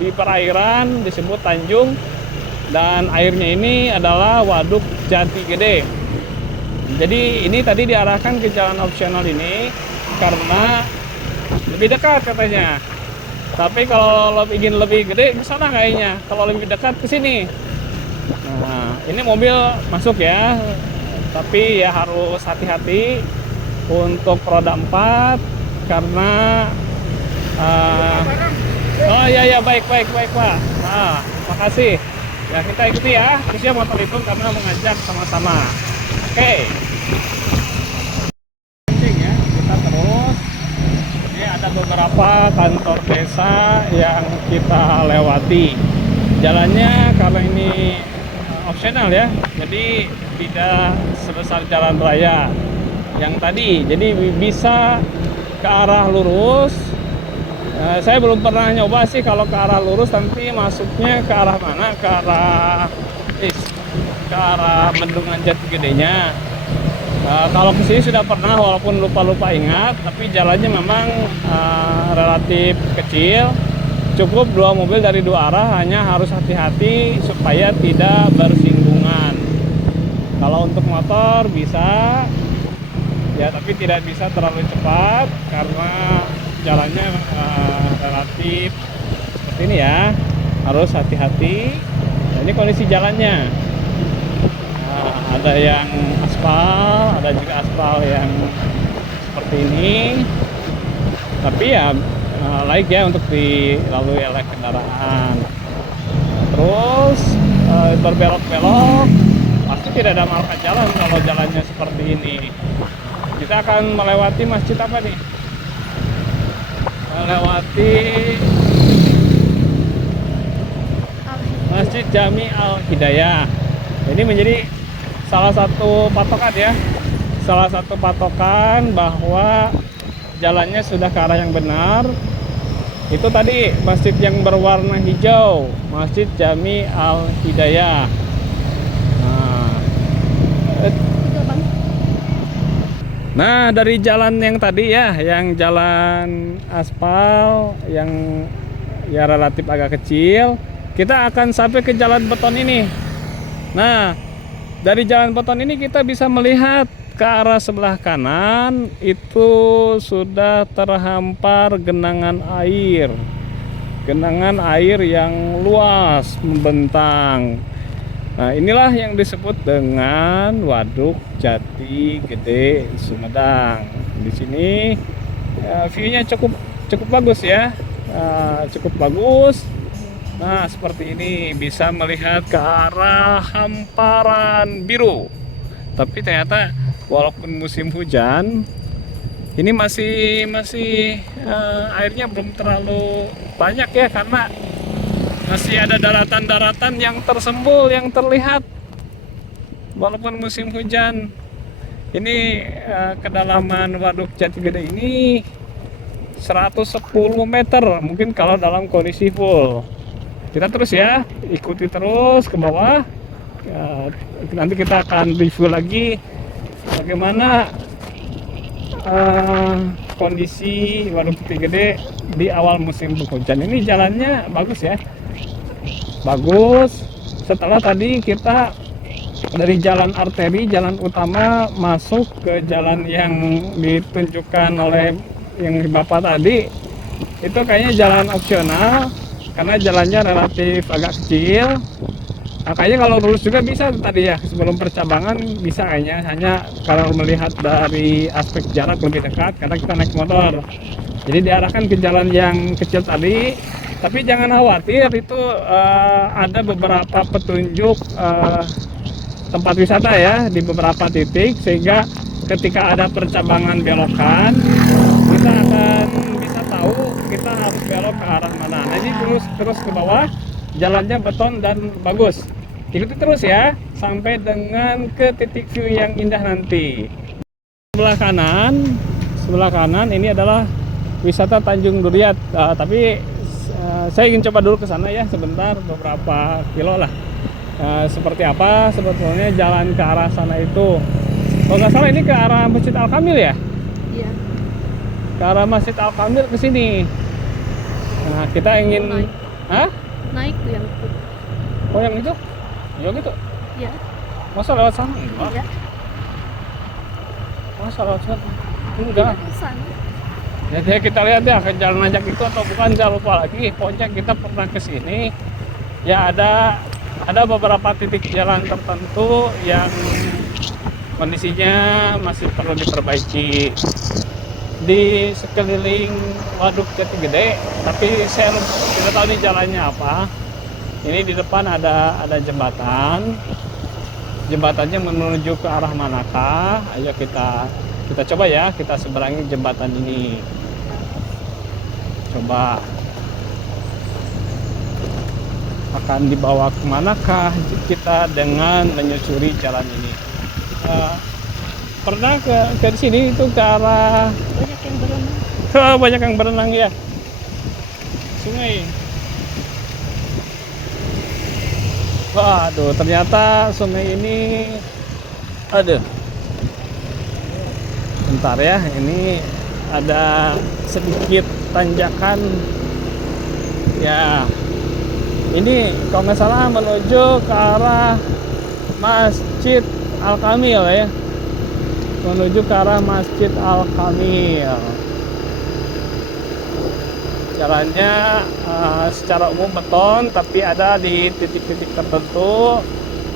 di perairan disebut Tanjung dan airnya ini adalah Waduk Jati Gede. Jadi ini tadi diarahkan ke jalan opsional ini karena lebih dekat katanya. Tapi kalau ingin lebih gede ke sana kayaknya. Kalau lebih dekat ke sini. Nah, ini mobil masuk ya. Tapi ya harus hati-hati untuk roda 4 karena oh iya baik Pak. Nah, makasih. Ya kita ikuti ya. Khususnya motor itu karena mengajak sama-sama. Oke. Ya, kita terus. Ini ada beberapa kantor desa yang kita lewati. Jalannya karena ini opsional ya, jadi tidak sebesar jalan raya yang tadi. Jadi bisa ke arah lurus. Saya belum pernah nyoba sih kalau ke arah lurus nanti masuknya ke arah mana? Ke arah Bendungan Jati Gedenya. Kalau ke sini sudah pernah walaupun lupa ingat, tapi jalannya memang relatif kecil. Cukup 2 mobil dari 2 arah, hanya harus hati-hati supaya tidak bersinggungan. Kalau untuk motor bisa, ya tapi tidak bisa terlalu cepat karena jalannya relatif seperti ini ya, harus hati-hati. Nah, ini kondisi jalannya. Nah, ada yang aspal, ada juga aspal yang seperti ini. Tapi ya layak ya untuk dilalui oleh kendaraan. Nah, terus berbelok-belok pasti tidak ada marka jalan kalau jalannya seperti ini. Kita akan melewati masjid apa nih? Melewati Masjid Jami Al Hidayah. Ini menjadi salah satu patokan ya, salah satu patokan bahwa jalannya sudah ke arah yang benar. Itu tadi masjid yang berwarna hijau, Masjid Jami Al Hidayah. Nah, dari jalan yang tadi ya, yang jalan aspal yang ya relatif agak kecil, kita akan sampai ke jalan beton ini. Nah, dari jalan beton ini kita bisa melihat ke arah sebelah kanan itu sudah terhampar genangan air. Genangan air yang luas membentang. Nah, inilah yang disebut dengan Waduk Jati Gede Sumedang. Di sini view-nya cukup bagus ya, cukup bagus. Nah, seperti ini bisa melihat ke arah hamparan biru. Tapi ternyata walaupun musim hujan, ini masih airnya belum terlalu banyak ya, karena masih ada daratan-daratan yang tersembul yang terlihat walaupun musim hujan. Ini kedalaman Waduk Jati Gede ini 110 meter mungkin kalau dalam kondisi full. Kita terus ya, ikuti terus ke bawah. Nanti kita akan review lagi bagaimana kondisi Waduk Jati Gede di awal musim penghujan. Ini jalannya bagus ya, bagus. Setelah tadi kita dari jalan arteri, jalan utama, masuk ke jalan yang ditunjukkan oleh yang Bapak tadi, itu kayaknya jalan opsional karena jalannya relatif agak kecil. Kayaknya kalau lurus juga bisa tadi ya, sebelum percabangan bisa kayaknya, hanya kalau melihat dari aspek jarak lebih dekat karena kita naik motor. Jadi diarahkan ke jalan yang kecil tadi, tapi jangan khawatir, itu ada beberapa petunjuk tempat wisata ya di beberapa titik, sehingga ketika ada percabangan belokan kita akan bisa tahu kita harus belok ke arah mana. Nah, ini terus ke bawah, jalannya beton dan bagus. Ikuti terus ya sampai dengan ke titik view yang indah nanti. Sebelah kanan ini adalah wisata Tanjung Duriat. Tapi saya ingin coba dulu ke sana ya sebentar, beberapa kilo lah. Seperti apa sebetulnya jalan ke arah sana itu. Kalau nggak salah ini ke arah Masjid Al Kamil ya? Iya. Ke arah Masjid Al Kamil ke sini. Nah, kita ingin Naik. Hah? Naik tuh yang itu. Oh, yang itu? Ya gitu. Iya. Masa lewat sana? Enggak. Iya. Masa lewat sana? Enggak. Sana. Ya, kita lihat ya ke jalan nanjak itu atau bukan, jangan lupa lagi. Pokoknya kita pernah ke sini. Ya ada beberapa titik jalan tertentu yang kondisinya masih perlu diperbaiki di sekeliling Waduk Jati Gede. Tapi saya tidak tahu nih jalannya apa. Ini di depan ada jembatan. Jembatannya menuju ke arah manakah? Ayo kita coba ya, kita seberangi jembatan ini. Coba akan dibawa ke manakah kita dengan menyusuri jalan ini. Pernah ke sini itu ke arah Banyak yang berenang. banyak yang berenang ya. Sungai. Waduh, ternyata sungai ini aduh. Bentar ya, ini ada sedikit tanjakan. Ya. Ini kalau nggak salah menuju ke arah Masjid Al Kamil ya. Menuju ke arah Masjid Al Kamil. Jalannya secara umum beton, tapi ada di titik-titik tertentu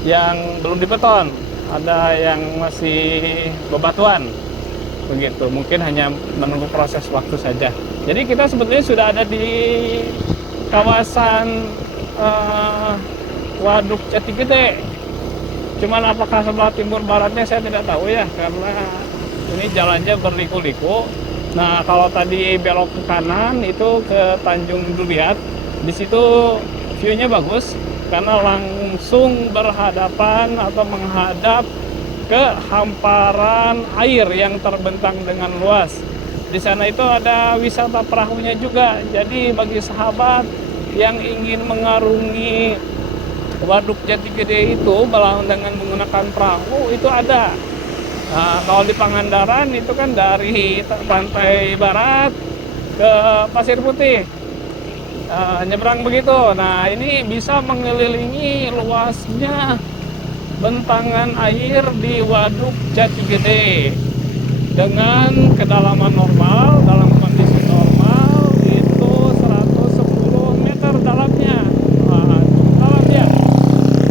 yang belum dibeton, ada yang masih bebatuan begitu. Mungkin hanya menunggu proses waktu saja. Jadi kita sebetulnya sudah ada di kawasan Waduk Jati Gede. Cuman apakah sebelah timur baratnya saya tidak tahu ya, karena ini jalannya berliku-liku. Nah, kalau tadi belok ke kanan itu ke Tanjung Duliat, di situ view-nya bagus karena langsung berhadapan atau menghadap ke hamparan air yang terbentang dengan luas. Di sana itu ada wisata perahunya juga. Jadi bagi sahabat yang ingin mengarungi Waduk Jati Gede itu dengan menggunakan perahu itu ada. Nah, kalau di Pangandaran itu kan dari pantai barat ke Pasir Putih, nyebrang begitu. Nah, ini bisa mengelilingi luasnya bentangan air di Waduk Jati Gede dengan kedalaman normal. Dalam kondisi normal itu 110 meter dalamnya. Nah, dalam ya.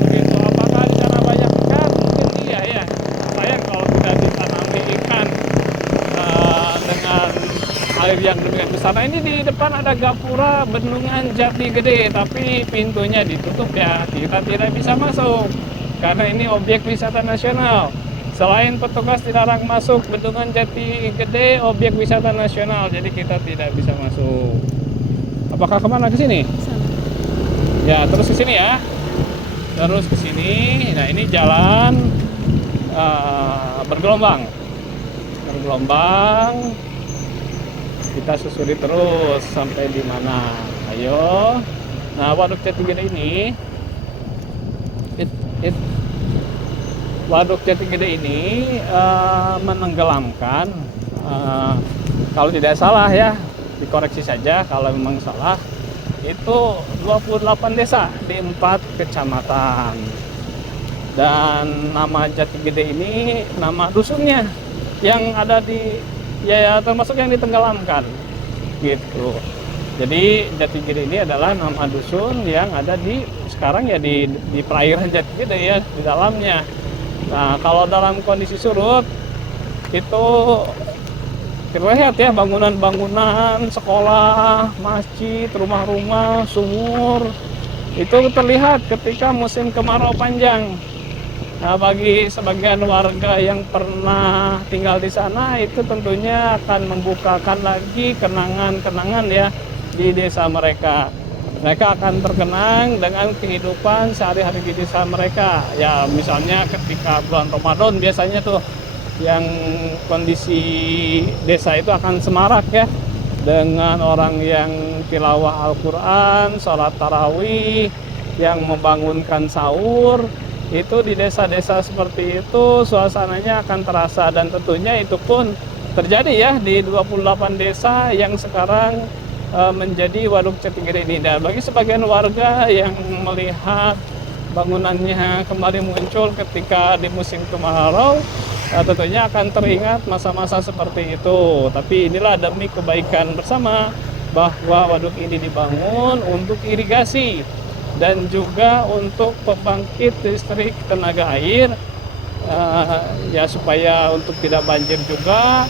Begitu. Apakah di sana banyak ikan? Mungkin iya ya. Sayang kalau tidak ditanami ikan dengan air yang demikian besar. Nah, ini di depan ada gapura Bendungan Jati Gede, tapi pintunya ditutup ya. Kita tidak bisa masuk karena ini objek wisata nasional. Selain petugas dilarang masuk Bendungan Jati Gede, objek wisata nasional, jadi kita tidak bisa masuk. Apakah kemana, ke sini? Sana. Ya, terus ke sini ya. Terus ke sini. Nah, ini jalan bergelombang. Bergelombang. Kita susuri terus sampai di mana? Ayo. Nah, Waduk Jati Gede ini Waduk Jati Gede ini menenggelamkan, kalau tidak salah ya, dikoreksi saja kalau memang salah, itu 28 desa di 4 kecamatan. Dan nama Jati Gede ini nama dusunnya yang ada di ya termasuk yang ditenggelamkan gitu. Jadi Jati Gede ini adalah nama dusun yang ada di sekarang ya di perairan Jati Gede ya, di dalamnya. Nah, kalau dalam kondisi surut itu terlihat ya bangunan-bangunan sekolah, masjid, rumah-rumah, sumur itu terlihat ketika musim kemarau panjang. Nah, bagi sebagian warga yang pernah tinggal di sana itu tentunya akan membukakan lagi kenangan-kenangan ya di desa mereka. Mereka akan terkenang dengan kehidupan sehari-hari di desa mereka. Ya, misalnya ketika bulan Ramadan biasanya tuh yang kondisi desa itu akan semarak ya, dengan orang yang tilawah Al-Quran, sholat tarawih, yang membangunkan sahur. Itu di desa-desa seperti itu suasananya akan terasa, dan tentunya itu pun terjadi ya di 28 desa yang sekarang menjadi Waduk Jati Gede ini. Dan bagi sebagian warga yang melihat bangunannya kembali muncul ketika di musim kemarau, tentunya akan teringat masa-masa seperti itu. Tapi inilah demi kebaikan bersama, bahwa waduk ini dibangun untuk irigasi dan juga untuk pembangkit listrik tenaga air, ya supaya untuk tidak banjir juga,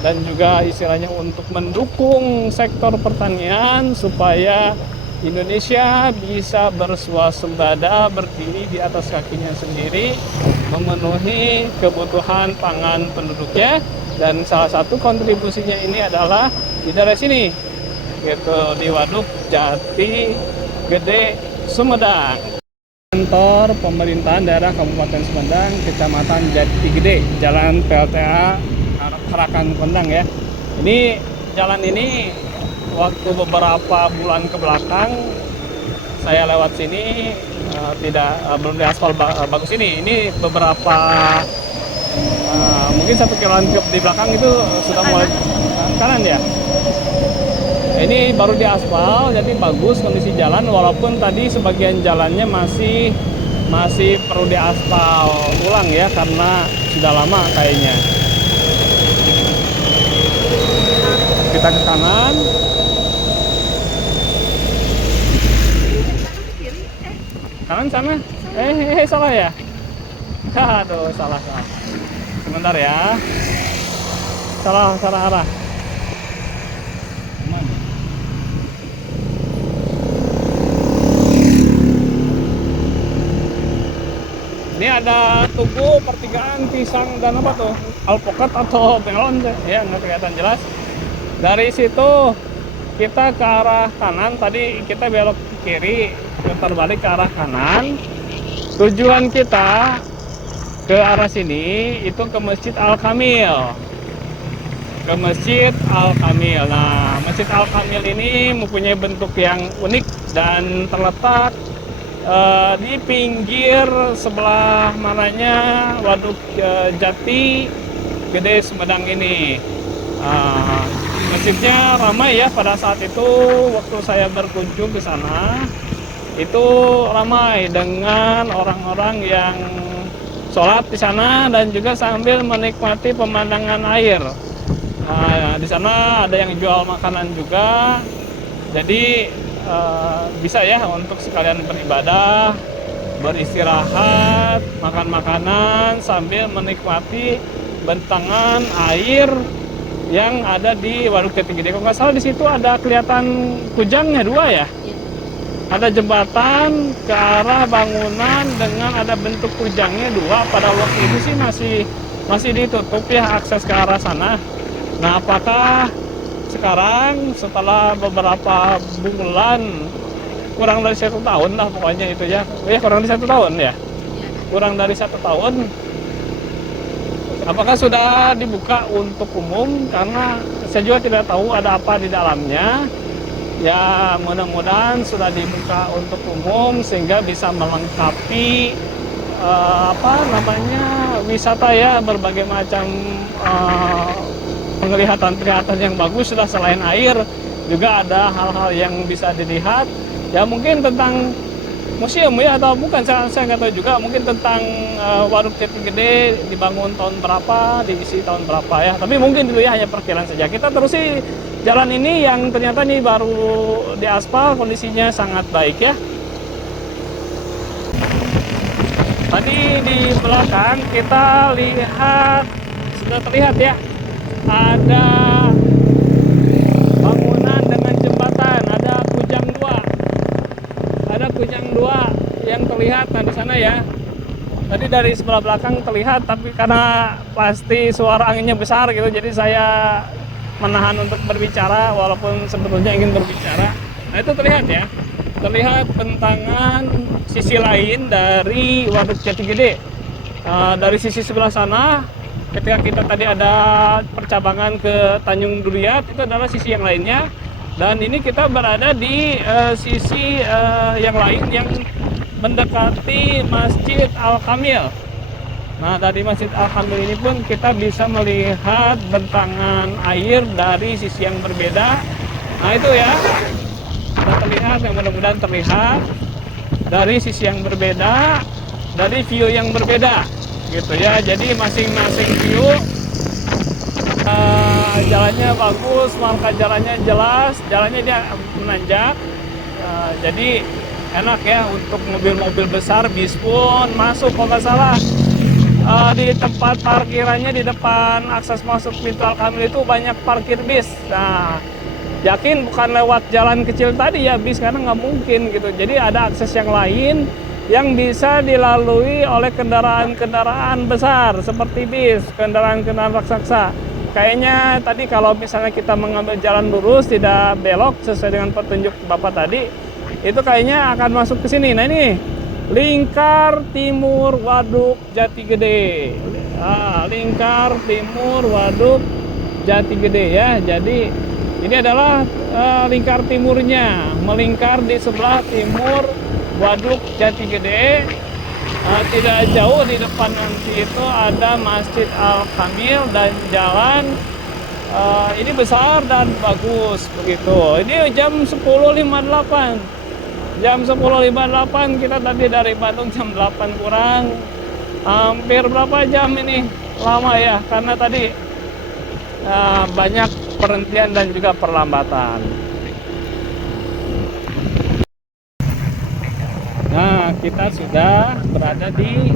dan juga istilahnya untuk mendukung sektor pertanian supaya Indonesia bisa bersuasembada, berdiri di atas kakinya sendiri, memenuhi kebutuhan pangan penduduknya. Dan salah satu kontribusinya ini adalah di daerah sini, gitu, di Waduk Jati Gede, Sumedang. Kantor pemerintahan daerah Kabupaten Sumedang, Kecamatan Jati Gede, Jalan PLTA Harakan Kondang ya. Ini jalan ini waktu beberapa bulan ke belakang saya lewat sini belum diaspal bagus ini. Ini beberapa mungkin 1 kiloan di belakang itu sudah mulai kanan ya. Ini baru diaspal, jadi bagus kondisi jalan, walaupun tadi sebagian jalannya masih perlu diaspal ulang ya, karena sudah lama kayaknya. Kita ke kanan. sana. Salah ya? Aduh, salah. Sebentar ya. Salah arah. Ini ada tugu pertigaan pisang dan apa tuh? Alpukat atau melon ya, nggak kelihatan jelas. Dari situ kita ke arah kanan, tadi kita belok ke kiri, putar balik ke arah kanan. Tujuan kita ke arah sini itu ke Masjid Al-Kamil. Ke Masjid Al-Kamil. Nah, Masjid Al-Kamil ini mempunyai bentuk yang unik dan terletak di pinggir sebelah mananya Waduk Jati Gede Sumedang ini. Masjidnya ramai ya pada saat itu waktu saya berkunjung ke sana. Itu ramai dengan orang-orang yang sholat di sana dan juga sambil menikmati pemandangan air. Di sana ada yang jual makanan juga. Jadi bisa ya untuk sekalian beribadah, beristirahat, makan makanan sambil menikmati bentangan air yang ada di Waduk Jati Gede. Kalau nggak salah di situ ada kelihatan kujangnya 2 ya. Ada jembatan ke arah bangunan dengan ada bentuk kujangnya 2. Pada waktu itu sih masih ditutup ya akses ke arah sana. Nah, apakah sekarang setelah beberapa bulan, kurang dari 1 tahun lah pokoknya itu ya, kurang dari 1 tahun ya, kurang dari 1 tahun, apakah sudah dibuka untuk umum? Karena saya juga tidak tahu ada apa di dalamnya. Ya mudah-mudahan sudah dibuka untuk umum sehingga bisa melengkapi wisata ya, berbagai macam penglihatan yang bagus. Sudah selain air juga ada hal-hal yang bisa dilihat ya, mungkin tentang museum ya atau bukan, saya nggak tahu juga, mungkin tentang Waduk Jati Gede dibangun tahun berapa, diisi tahun berapa ya, tapi mungkin dulu ya hanya perkiraan saja. Kita terusi jalan ini yang ternyata nih baru diaspal, kondisinya sangat baik ya. Tadi di belakang kita lihat, sudah terlihat ya, ada bangunan dengan jembatan, ada kujang 2 yang terlihat. Nah di sana ya, tadi dari sebelah belakang terlihat, tapi karena pasti suara anginnya besar gitu, jadi saya menahan untuk berbicara walaupun sebetulnya ingin berbicara. Nah itu terlihat ya, terlihat bentangan sisi lain dari Waduk Jati Gede. Dari sisi sebelah sana, ketika kita tadi ada percabangan ke Tanjung Duriat, itu adalah sisi yang lainnya. Dan ini kita berada di sisi yang lain yang mendekati Masjid Al-Kamil. Nah, dari Masjid Al-Kamil ini pun kita bisa melihat bentangan air dari sisi yang berbeda. Nah, itu ya, sudah terlihat, yang mudah-mudahan terlihat dari sisi yang berbeda, dari view yang berbeda, gitu ya. Jadi masing-masing view jalannya bagus, marka jalannya jelas, jalannya dia menanjak, jadi enak ya untuk mobil-mobil besar, bis pun masuk. Kalau nggak salah di tempat parkirannya di depan akses masuk pintu Al-Kamil itu banyak parkir bis. Nah, yakin bukan lewat jalan kecil tadi ya bis, karena nggak mungkin gitu. Jadi ada akses yang lain yang bisa dilalui oleh kendaraan-kendaraan besar seperti bis, kendaraan-kendaraan raksasa. Kayaknya tadi kalau misalnya kita mengambil jalan lurus tidak belok sesuai dengan petunjuk Bapak tadi, itu kayaknya akan masuk ke sini. Nah ini Lingkar Timur Waduk Jati Gede. Lingkar Timur Waduk Jati Gede ya. Jadi ini adalah lingkar timurnya, melingkar di sebelah timur Waduk Jati Gede. Tidak jauh di depan nanti itu ada Masjid Al-Kamil dan jalan ini besar dan bagus begitu. Ini jam 10.58. Jam 10.58 kita tadi dari Bandung jam 8 kurang. Hampir berapa jam ini? Lama ya, karena tadi banyak perhentian dan juga perlambatan. Nah, kita sudah berada di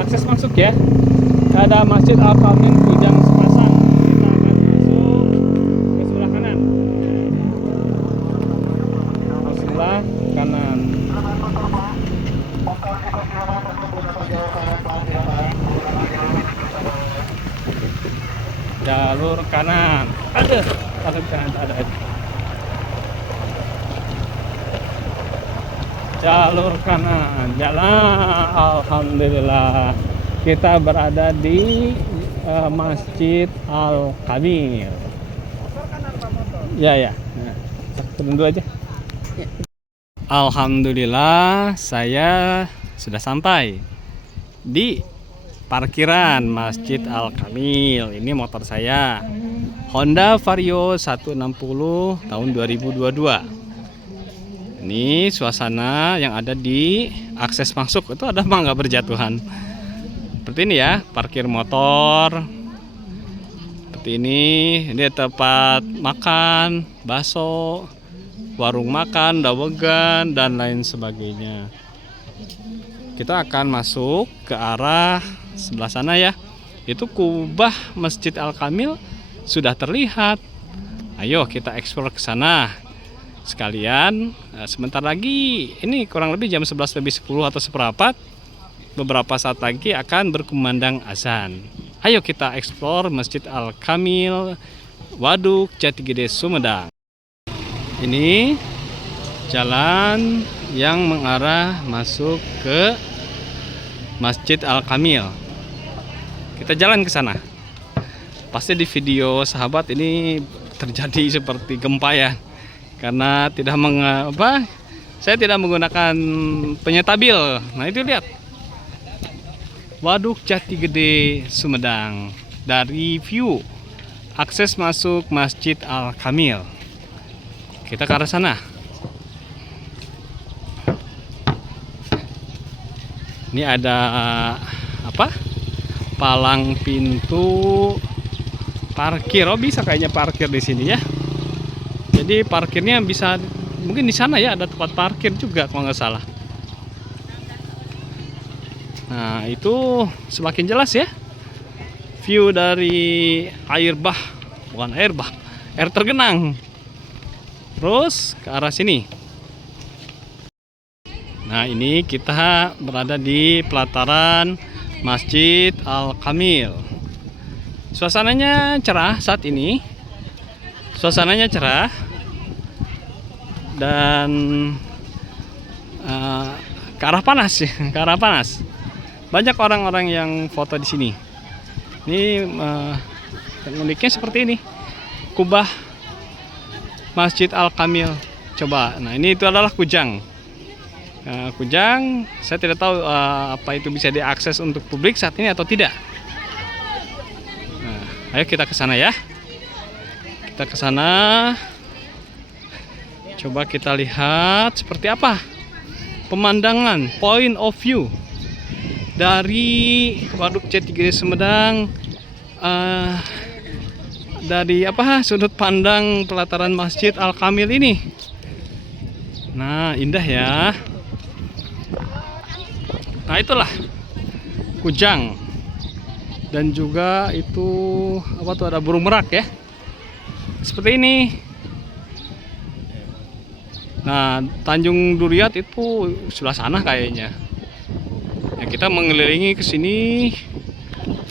akses masuk ya. Ada Masjid Al-Kamil Kujang Sepasang. Kita akan masuk ke sebelah kanan. Sebelah kanan. Jalur kanan. Ada kanan ada. Jalur kanan, jalan. Alhamdulillah kita berada di Masjid Al-Kamil. Ya. Nah, turun dulu aja. Alhamdulillah saya sudah sampai di parkiran Masjid Al-Kamil. Ini motor saya, Honda Vario 160 tahun 2022. Ini suasana yang ada di akses masuk. Itu ada mangga berjatuhan. Seperti ini ya, parkir motor. Seperti ini tempat makan, bakso, warung makan, dawegan, dan lain sebagainya. Kita akan masuk ke arah sebelah sana ya. Itu kubah Masjid Al-Kamil sudah terlihat. Ayo kita eksplor ke sana. Sekalian sebentar lagi, ini kurang lebih jam 11 lebih 10 atau seperempat, beberapa saat lagi akan berkumandang azan. Ayo kita eksplor Masjid Al-Kamil, Waduk Jatigede, Sumedang. Ini jalan yang mengarah masuk ke Masjid Al-Kamil. Kita jalan ke sana. Pasti di video sahabat ini terjadi seperti gempa ya. Karena saya tidak menggunakan penyetabil. Nah itu lihat, Waduk Jatigede, Sumedang. Dari view akses masuk Masjid Al-Kamil, kita ke arah sana. Ini ada palang pintu parkir. Oh bisa kayaknya parkir di sini ya. Jadi parkirnya bisa mungkin di sana ya, ada tempat parkir juga kalau nggak salah. Nah itu semakin jelas ya view dari air tergenang. Terus ke arah sini. Nah ini kita berada di pelataran Masjid Al-Kamil. Suasananya cerah saat ini. Suasananya cerah dan ke arah panas. Banyak orang-orang yang foto di sini. Ini uniknya seperti ini, kubah Masjid Al-Kamil. Coba, nah ini itu adalah kujang. Kujang, saya tidak tahu apa itu bisa diakses untuk publik saat ini atau tidak. Nah, ayo kita ke sana ya. Kita ke sana. Coba kita lihat seperti apa pemandangan, point of view dari Waduk Jatigede Sumedang, dari sudut pandang pelataran Masjid Al-Kamil ini. Nah, indah ya. Nah, itulah kujang. Dan juga itu ada burung merak ya. Seperti ini. Nah, Tanjung Duriat itu sebelah sana kayaknya. Ya, kita mengelilingi ke sini.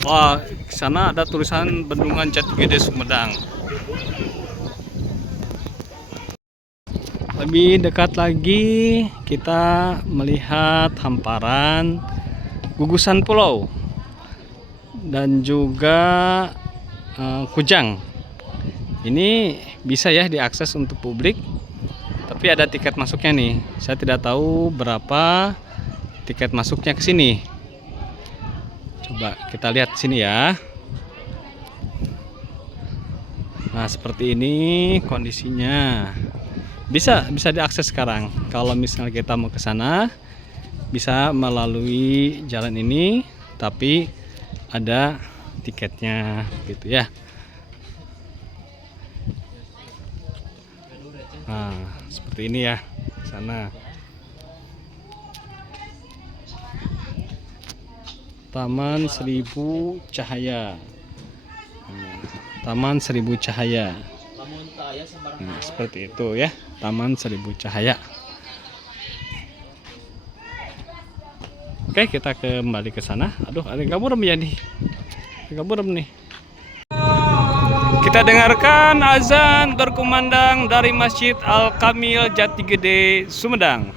Wah, ke sana ada tulisan Bendungan Jatigede Sumedang. Lebih dekat lagi kita melihat hamparan gugusan pulau dan juga kujang. Ini bisa ya diakses untuk publik, tapi ada tiket masuknya nih. Saya tidak tahu berapa tiket masuknya ke sini. Coba kita lihat sini ya. Nah, seperti ini kondisinya. Bisa diakses sekarang. Kalau misalnya kita mau ke sana, bisa melalui jalan ini, tapi ada tiketnya gitu ya. Nah, seperti ini ya sana. Taman Seribu Cahaya. Taman Seribu Cahaya. Nah, seperti itu ya, Taman Seribu Cahaya. Oke, kita kembali ke sana. Aduh, ada kabur ya nih. Kabur nih. Kita dengarkan azan berkumandang dari Masjid Al-Kamil Jatigede, Sumedang.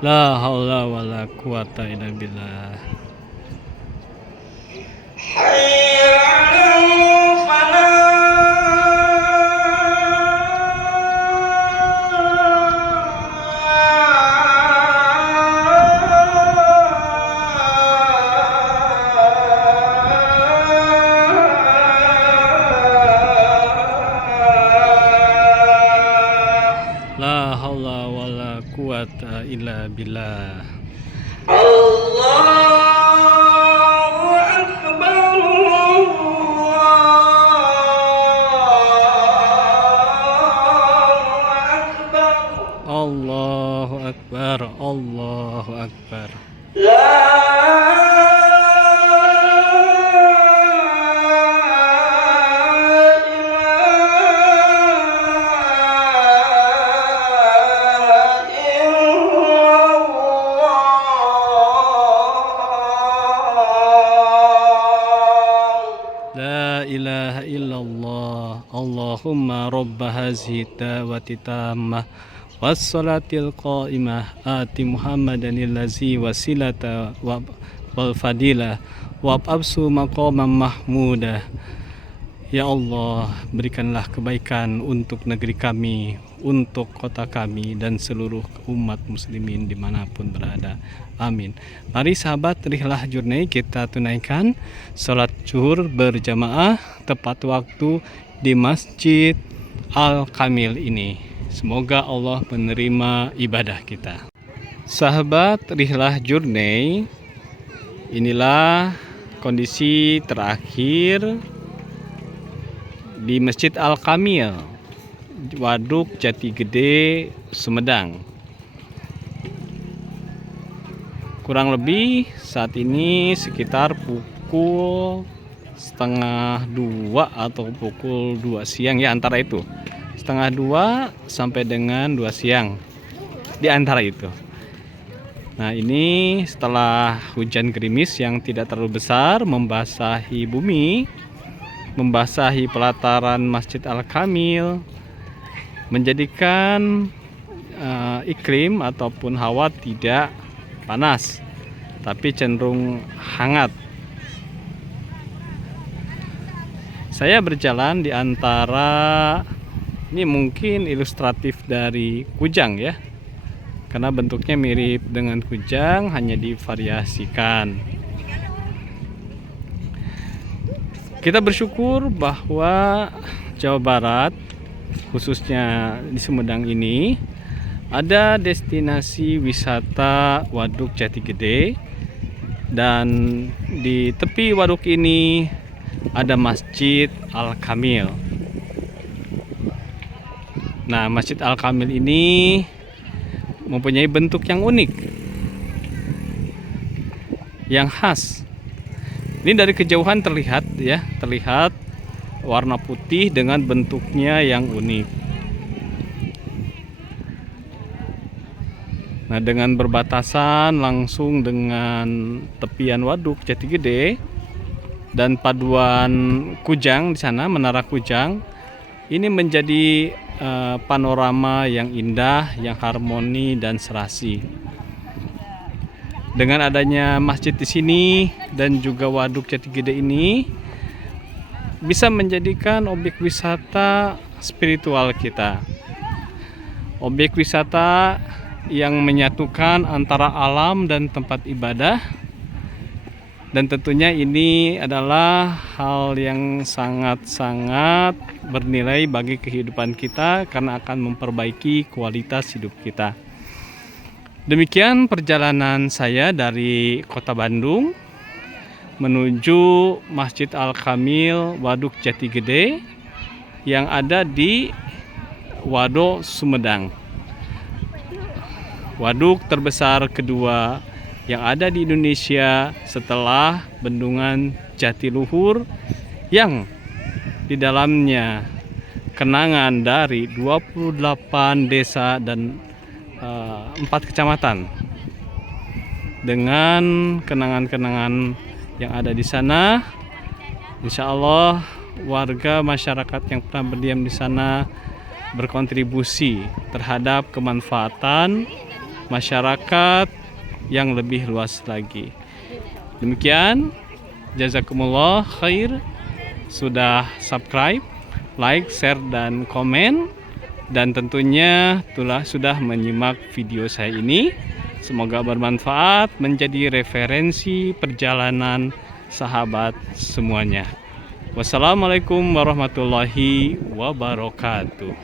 La haula wala quwata illa billah. La haula wala quwata illa billah. Allahu akbar, Allahu akbar. La ilaha illallah. Allahumma rabba hazihi da'wati tammah wassalatil qaimah ati Muhammadanil lazi wasilata wal fadilah wab'absu maqamam mahmudah. Ya Allah, berikanlah kebaikan untuk negeri kami, untuk kota kami, dan seluruh umat muslimin dimanapun berada. Amin. Mari sahabat Rihlah Journey, kita tunaikan sholat zuhur berjamaah tepat waktu di Masjid Al-Kamil ini. Semoga Allah menerima ibadah kita. Sahabat Rihlah Journey, inilah kondisi terakhir di Masjid Al-Kamil, Waduk Jati Gede, Sumedang. Kurang lebih saat ini sekitar pukul 1:30 atau pukul 2 siang ya, antara itu 1:30 sampai dengan 2 siang, di antara itu. Nah, ini setelah hujan gerimis yang tidak terlalu besar membasahi bumi, membasahi pelataran Masjid Al-Kamil, menjadikan iklim ataupun hawa tidak panas, tapi cenderung hangat. Saya berjalan di antara, ini mungkin ilustratif dari kujang ya, karena bentuknya mirip dengan kujang, hanya divariasikan. Kita bersyukur bahwa Jawa Barat, khususnya di Sumedang ini, ada destinasi wisata Waduk Jati Gede, dan di tepi waduk ini ada Masjid Al-Kamil. Nah, Masjid Al-Kamil ini mempunyai bentuk yang unik, yang khas. Ini dari kejauhan terlihat ya, terlihat warna putih dengan bentuknya yang unik. Nah, dengan berbatasan langsung dengan tepian Waduk Jati Gede dan paduan kujang di sana, Menara Kujang, ini menjadi panorama yang indah, yang harmoni dan serasi. Dengan adanya masjid di sini dan juga Waduk Jati Gede ini bisa menjadikan objek wisata spiritual kita. Objek wisata yang menyatukan antara alam dan tempat ibadah. Dan tentunya ini adalah hal yang sangat-sangat bernilai bagi kehidupan kita karena akan memperbaiki kualitas hidup kita. Demikian perjalanan saya dari Kota Bandung menuju Masjid Al-Kamil Waduk Jati Gede yang ada di Wado, Sumedang. Waduk terbesar kedua yang ada di Indonesia setelah Bendungan Jatiluhur, yang di dalamnya kenangan dari 28 desa dan 4 kecamatan dengan kenangan-kenangan yang ada di sana. Insya Allah warga masyarakat yang pernah berdiam di sana berkontribusi terhadap kemanfaatan masyarakat yang lebih luas lagi. Demikian, jazakumullah khair sudah subscribe, like, share, dan komen. Dan tentunya sudah menyimak video saya ini. Semoga bermanfaat, menjadi referensi perjalanan sahabat semuanya. Wassalamualaikum warahmatullahi wabarakatuh.